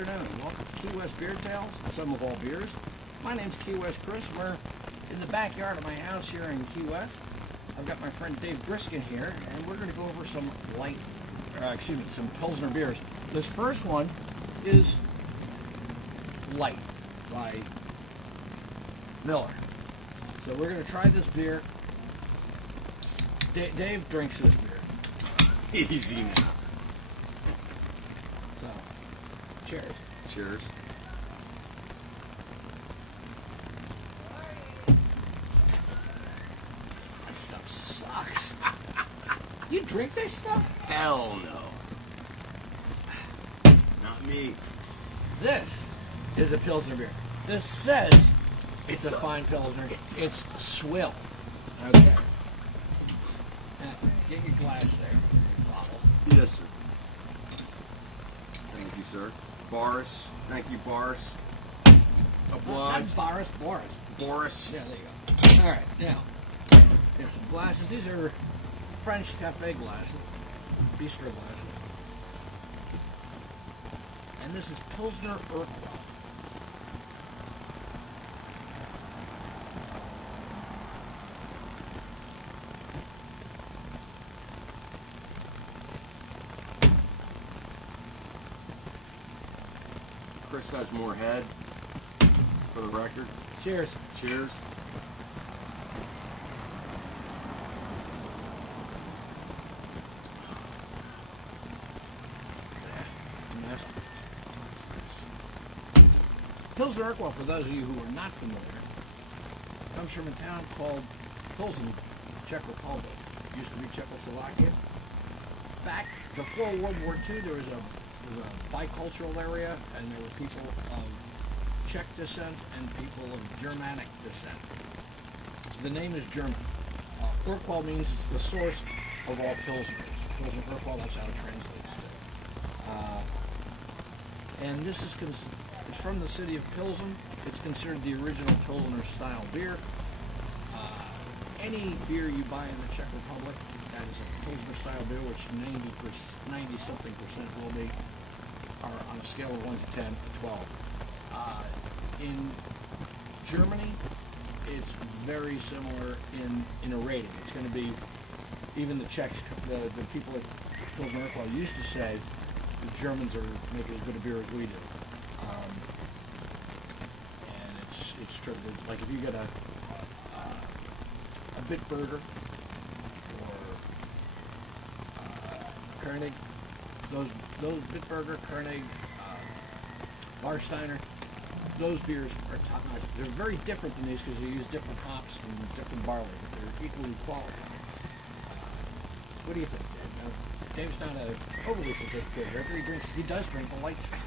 afternoon, and welcome to Key West Beer Tales, the sum of all beers. My name's Key West Chris. We're in the backyard of my house here in Key West. I've got my friend Dave Briskin here, and we're going to go over some some Pilsner beers. This first one is Light by Miller. So we're going to try this beer. Dave drinks this beer. Easy now. So, cheers. Cheers. That stuff sucks. You drink this stuff? Hell no. Not me. This is a Pilsner beer. This says it's a fine Pilsner. It's swill. Okay. Now, get your glass there. Your bottle. Yes, sir. Thank you, sir. Boris. Thank you, Boris. Obliged. Not Boris, Boris. Boris. Yeah, there you go. All right, now, here's some glasses. These are French cafe glasses, bistro glasses. And this is Pilsner Urquell. Chris has more head, for the record. Cheers. Cheers. Pilsner Urquell, for those of you who are not familiar, comes from a town called Pilsen, Czech Republic. It used to be Czechoslovakia. Back before World War II, there was a bicultural area, and there were people of Czech descent and people of Germanic descent. The name is German. Urquell means it's the source of all Pilsners. Pilsner Urquell, that's how it translates to. And this is it's from the city of Pilsen. It's considered the original Pilsner style beer. Any beer you buy in the Czech Republic that is a Pilsner style beer, which 90-something percent will be, are on a scale of 1 to 10 to 12. In Germany, it's very similar in a rating. It's going to be, even the Czechs, the people at Pilsner Urquell used to say the Germans are making as good a beer as we do. And it's true. Like if you get a Bitburger or Koenig, those Bitburger, Koenig, Warsteiner, those beers are top notch. They're very different than these because they use different hops and different barley, but they're equally qualified. What do you think, Dave? Now, Dave's not a overly sophisticated drinker. He does drink the light stuff.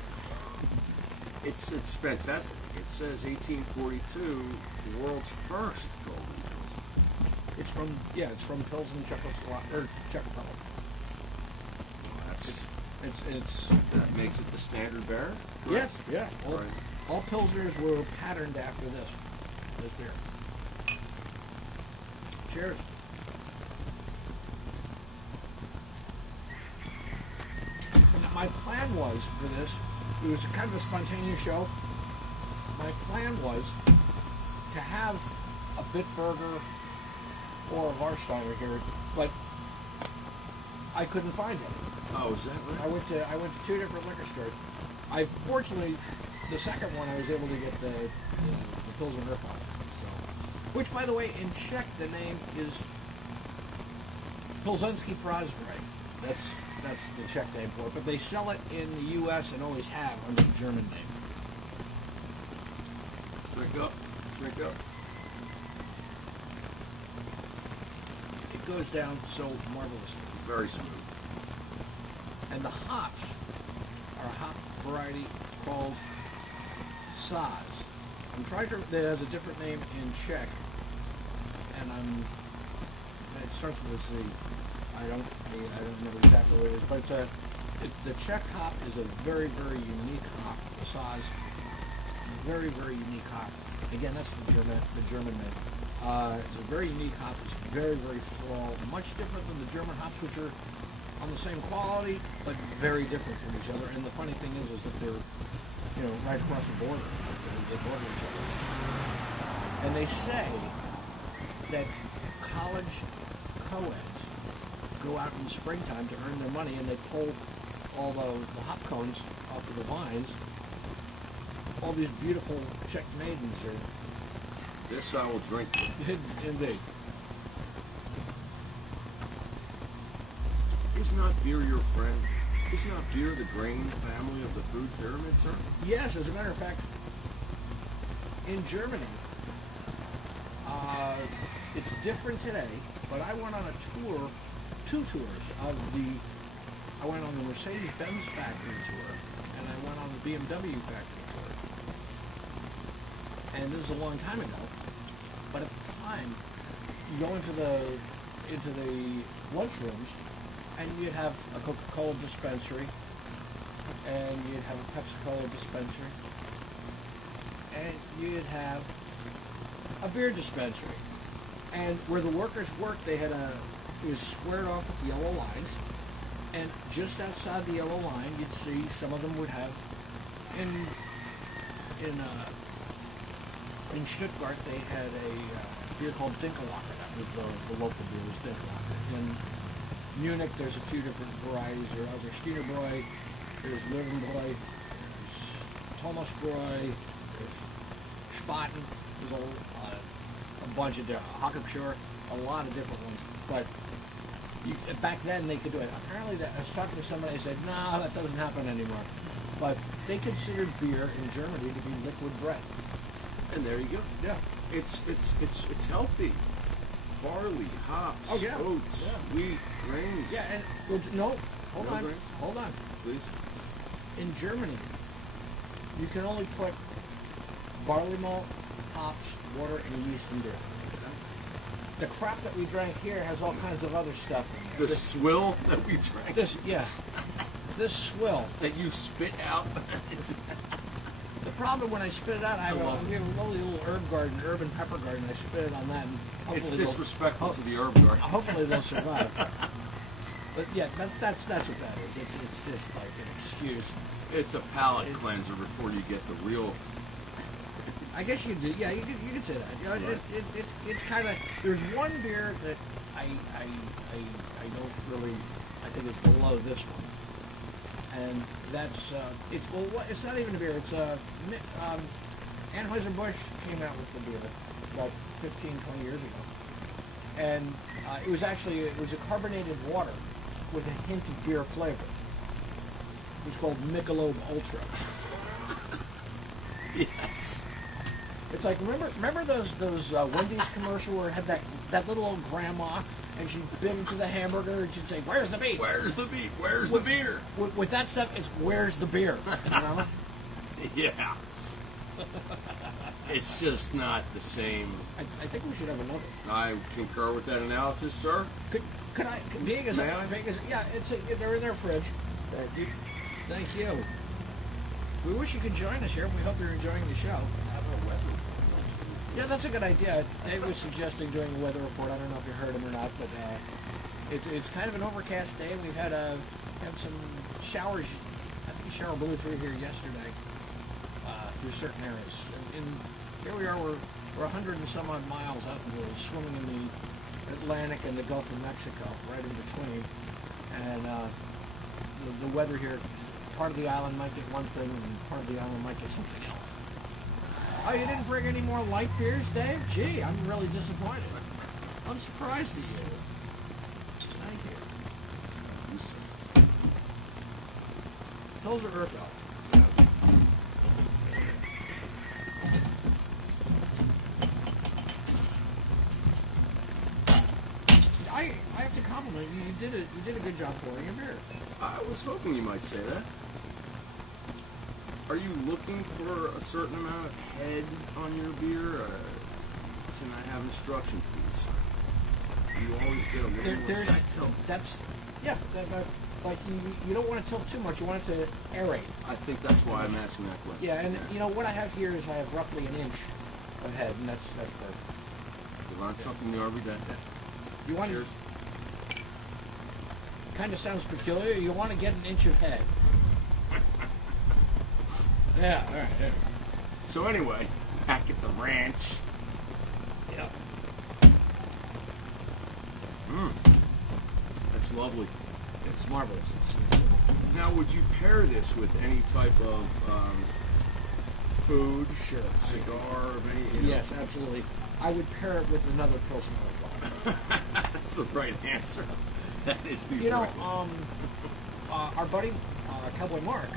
It's fantastic. It says 1842, the world's first golden Pilsner. It's from Pilsen, Czech Republic. That makes it the standard bearer? Yes, yeah. Right. All Pilsners were patterned after this beer. Cheers. Now, my plan was for this, it was kind of a spontaneous show. My plan was to have a Bitburger or a Warsteiner here, but I couldn't find it. Oh, is that right? I went to two different liquor stores. Fortunately, the second one I was able to get the Pilsner Urquell. So, which, by the way, in Czech the name is Pilsenský Prozbraj. That's the Czech name for it. But they sell it in the U.S. and always have under the German name. Drink up. Drink up. It goes down so marvelously. Very smooth. And the hops are a hop variety called Saz. I'm trying to. It has a different name in Czech, and it starts with a Z. I don't remember exactly what it is, but the Czech hop is a very, very unique hop. The Saz, very, very unique hop. Again, that's the German name. It's a very unique hop. It's very, very floral. Much different than the German hops, which are on the same quality, but very different from each other. And the funny thing is that they're, right across the border. They border each other. And they say that college co-eds go out in the springtime to earn their money, and they pull all the hop cones off of the vines. All these beautiful Czech maidens are. This I will drink. Indeed. Is not beer your friend? Is not beer the grain family of the food pyramid, sir? Yes, as a matter of fact, in Germany, it's different today, but I went on a tour, 2 tours of I went on the Mercedes-Benz factory tour, and I went on the BMW factory tour. And this was a long time ago, but at the time, you go into the lunchrooms, and you'd have a Coca-Cola dispensary, and you'd have a Pepsi-Cola dispensary, and you'd have a beer dispensary. And where the workers worked, it was squared off with yellow lines, and just outside the yellow line, you'd see some of them would have, in Stuttgart, they had a beer called Dinkelwacker. That was the local beer, was Dinkelwacker. In Munich, there's a few different varieties. There's Steinerbräu, there's Löwenbräu, there's Thomasbräu, there's Spaten. There's a bunch of different, Hackabschor, a lot of different ones. But back then, they could do it. Apparently, I was talking to somebody, they said, no, that doesn't happen anymore. But they considered beer in Germany to be liquid bread. And there you go. Yeah. It's healthy. Barley, hops, oats, wheat, grains. Yeah, and hold on. Please. In Germany, you can only put barley malt, hops, water, and yeast in beer. The crap that we drank here has all kinds of other stuff in there. The swill that we drank. This swill that you spit out. The problem when I spit it out, I have a lovely little herb and pepper garden. I spit it on that, and it's disrespectful to the herb garden. Hopefully they'll survive. But yeah, that's what that is. It's just like an excuse. It's a palate cleanser before you get the real. I guess you do. Yeah, you could say that. Right. It's kind of. There's one beer that I don't really. I think it's below this one. And that's, it's not even a beer, it's Anheuser-Busch came out with the beer about 15, 20 years ago. And it was a carbonated water with a hint of beer flavor. It was called Michelob Ultra. Yes. It's like, remember those Wendy's commercial where it had that little old grandma, and she'd bit into the hamburger and she'd say, "Where's the beef? Where's the beef? Where's the beer?" With that stuff, it's "Where's the beer?" You know? Yeah. It's just not the same. I think we should have another. I concur with that analysis, sir. Could I? Yeah, they're in their fridge. Thank you. Thank you. We wish you could join us here. We hope you're enjoying the show. Yeah, that's a good idea. Dave was suggesting doing a weather report. I don't know if you heard him or not, but it's kind of an overcast day. We've had some showers. I think a shower blew through here yesterday through certain areas. And here we are. We're 100 and some odd miles out in the swimming in the Atlantic and the Gulf of Mexico, right in between. And the weather here, part of the island might get one thing, and part of the island might get something else. Oh, you didn't bring any more light beers, Dave? Gee, I'm really disappointed. I'm surprised at you. Thank you. Those are Urquell. I have to compliment you. You did a good job pouring a beer. I was hoping you might say that. Are you looking for a certain amount of head on your beer? Can I have instruction, please? Do you always get a little more tilt? Like you don't want to tilt too much. You want it to aerate. I think that's why I'm asking that question. Yeah, and what I have here is I have roughly an inch of head, and that's perfect. You learn something new every day. You want Cheers. kind of sounds peculiar. You want to get an inch of head. Yeah, all right. Yeah. So anyway, back at the ranch. Yeah. That's lovely. It's marvelous. Now, would you pair this with any type of food, Sure. cigar, of any? You know? Yes, absolutely. I would pair it with another Pilsner Beers. That's the right answer. That is the You know, right. our buddy Cowboy Mark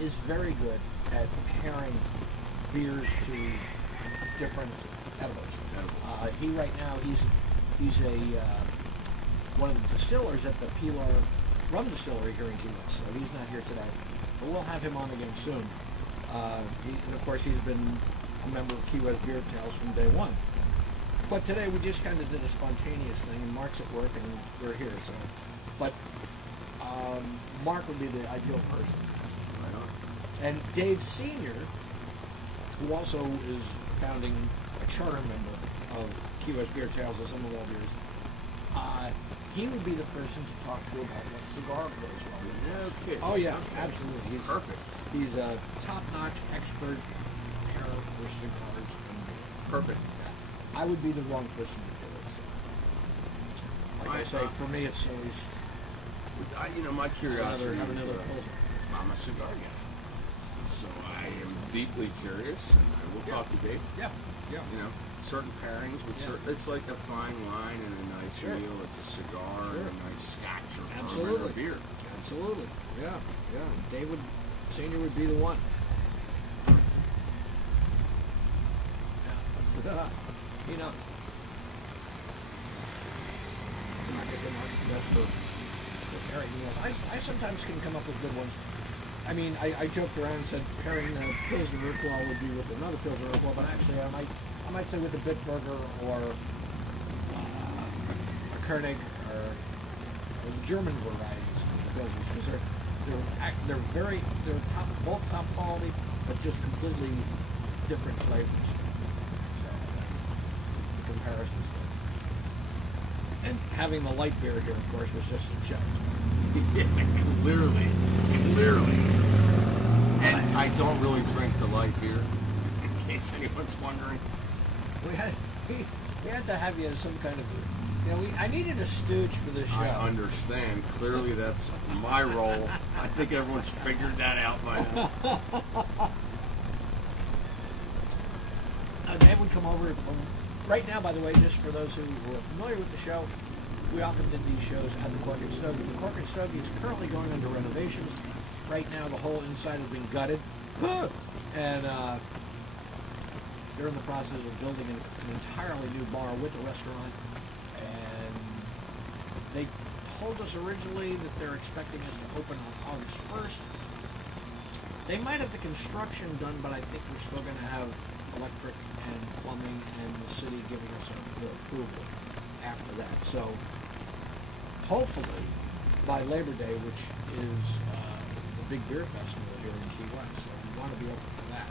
is very good at pairing beers to different edibles. He right now he's a one of the distillers at the Pilar Rum Distillery here in Key West. So he's not here today, but we'll have him on again soon. And of course, he's been a member of Key West Beer Tales from day one. But today we just kind of did a spontaneous thing, and Mark's at work, and we're here. So, but Mark would be the ideal person. Right on. And Dave Senior, who also is founding a charter member of Key West Beer Tales of some of all beers, he would be the person to talk to about what cigar goes well with. No kidding. Oh yeah, Okay. absolutely. He's Perfect. He's a top-notch expert pairer for cigars and beer. Perfect. I would be the wrong person to do it. So. Like I say, for me, it's always My curiosity have another is, Pilsner. I'm a cigar guy, so I am deeply curious, and I will talk to Dave. Yeah, yeah. Certain pairings with certain. It's like a fine wine and a nice Sure. meal. It's a cigar and a nice scotch or Absolutely. or beer. Absolutely. Yeah, yeah. David Senior would be the one. Yeah, that's for pairing meals. I sometimes can come up with good ones. I mean, I joked around and said pairing a Pilsner Urquell would be with another Pilsner Urquell, but actually I might say with a Bitburger or a Koenig or German varieties of Pilsners, because they're both top quality, but just completely different flavors. So, the comparisons. And having the light beer here, of course, was just a check. Yeah, clearly. And I don't really drink the light beer, in case anyone's wondering. We had to have you as some kind of, I needed a stooge for this show. I understand. Clearly, that's my role. I think everyone's figured that out by now. Dave would come over. Right now, by the way, just for those who are familiar with the show, we often did these shows at the Cork and Stogie. The Cork and Stogie is currently going under renovations. Right now, the whole inside has been gutted, and they're in the process of building an entirely new bar with a restaurant. And they told us originally that they're expecting us to open on August 1st. They might have the construction done, but I think we're still going to have electric and plumbing and the city giving us the approval after that. So hopefully by Labor Day, which is the big beer festival here in Key West, so we want to be open for that.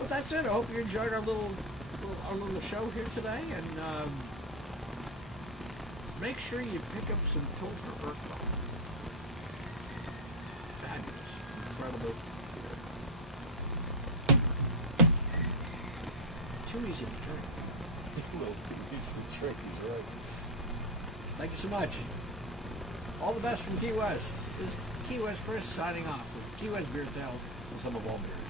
But that's it. I hope you enjoyed our little show here today, and make sure you pick up some Pilsner Urquell. Fabulous, incredible beer. Too easy to drink. Too easy to drink, he's right. Thank you so much. All the best from Key West. This is Key West Chris signing off with Key West Beer Tales and some of all beers.